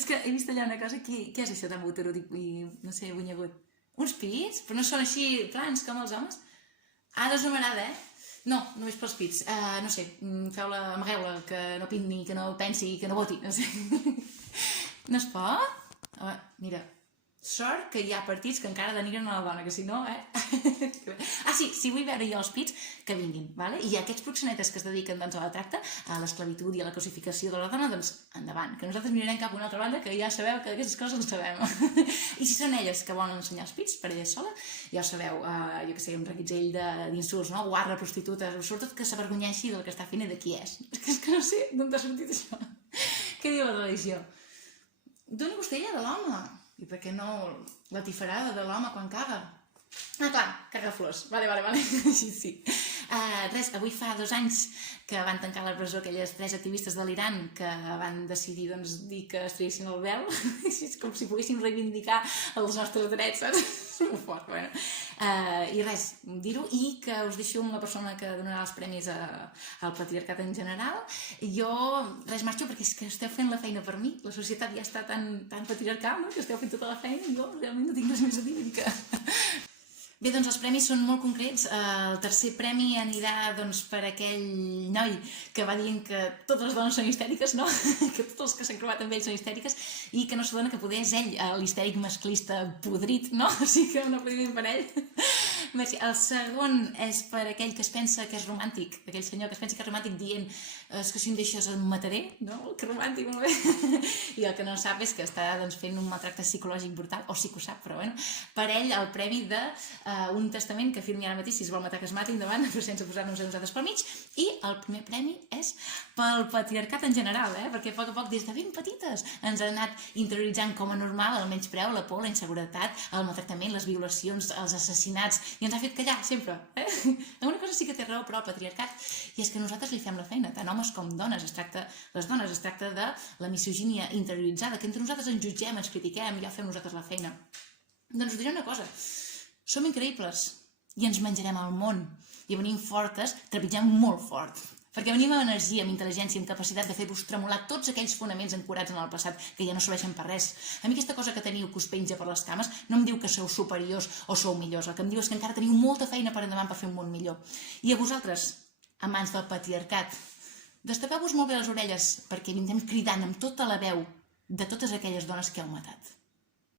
És que he vist allà una cosa, què és això tan buterut i no sé, bunyegut? Uns pits? Però no són així plans com els homes? Ah, doncs no m'agrada, No, només pels pits. No sé, feu-la, amagueu-la, que no pinni, que no pensi, que no voti, no sé. No es pot? Mira, sort que hi ha partits que encara denigren a la dona, que si no, sí, si vull veure jo els pits, que vinguin, vale? I aquests proxenetes que es dediquen doncs, a la tracta, a l'esclavitud i a la cosificació de la dona, doncs endavant, que nosaltres mirarem cap a una altra banda, que ja sabeu que aquestes coses en sabem. I si són elles que volen ensenyar els pits per elles sola, ja ho sabeu, jo que sé, un reguitzell d'insults, no? Guarra, prostituta, sobretot que s'avergonyeixi del que està fent i de qui és. És que no sé d'on t'ha sortit això. Què diu la religió? D'una costella de l'home. I per què no la tifarada de l'home quan caga? Clar, caga flors. Vale. Sí. Res, avui fa 2 anys que van tancar a la presó aquelles 3 activistes de l'Iran que van decidir dir que es traguessin el vel. És com si poguéssim reivindicar els nostres drets, saps? Molt fort, bueno. I res, dir-ho, i que us deixo amb la persona que donarà els premis al patriarcat en general. Jo, res, marxo perquè és que esteu fent la feina per mi. La societat ja està tan patriarcal, no?, que esteu fent tota la feina i jo realment no tinc res més a dir. Bé, doncs els premis són molt concrets. El tercer premi anirà per aquell noi que va dient que totes les dones són histèriques, no? Que tots els que s'han creuat amb ell són histèriques i que no s'adona que poder és ell, l'histèric masclista podrit, no? O sigui que un aplaudiment per ell. Merci. El segon és per aquell que es pensa que és romàntic, aquell senyor que es pensa que és romàntic dient és que si em deixes em mataré, no? Que romàntic, molt bé. I el que no sap és que està fent un maltracte psicològic brutal, o sí que ho sap, però bueno. Per ell el premi de un testament que firmi ara mateix, si es vol matar que es mati, endavant, però sense posar-nos a nosaltres pel mig. I el primer premi és pel patriarcat en general, perquè a poc, des de ben petites, ens han anat interioritzant com a normal el menyspreu, la por, la inseguretat, el maltractament, les violacions, els assassinats, i ens ha fet callar, sempre. En una cosa sí que té raó, però el patriarcat, i és que nosaltres li fem la feina, tant homes com dones, les dones, es tracta de la misogínia interioritzada, que entre nosaltres ens jutgem, ens critiquem, ja fem nosaltres la feina. Doncs us diré una cosa, som increïbles i ens menjarem el món i venim fortes, trepitgem molt fort, perquè venim amb energia, amb intel·ligència, amb capacitat de fer-vos tremolar tots aquells fonaments ancorats en el passat que ja no serveixen per res. A mi aquesta cosa que teniu que us penja per les cames no em diu que sou superiors o sou millors, el que em diu és que encara teniu molta feina per endavant per fer un món millor. I a vosaltres, a mans del patriarcat, destapeu-vos molt bé les orelles perquè vindrem cridant amb tota la veu de totes aquelles dones que heu matat.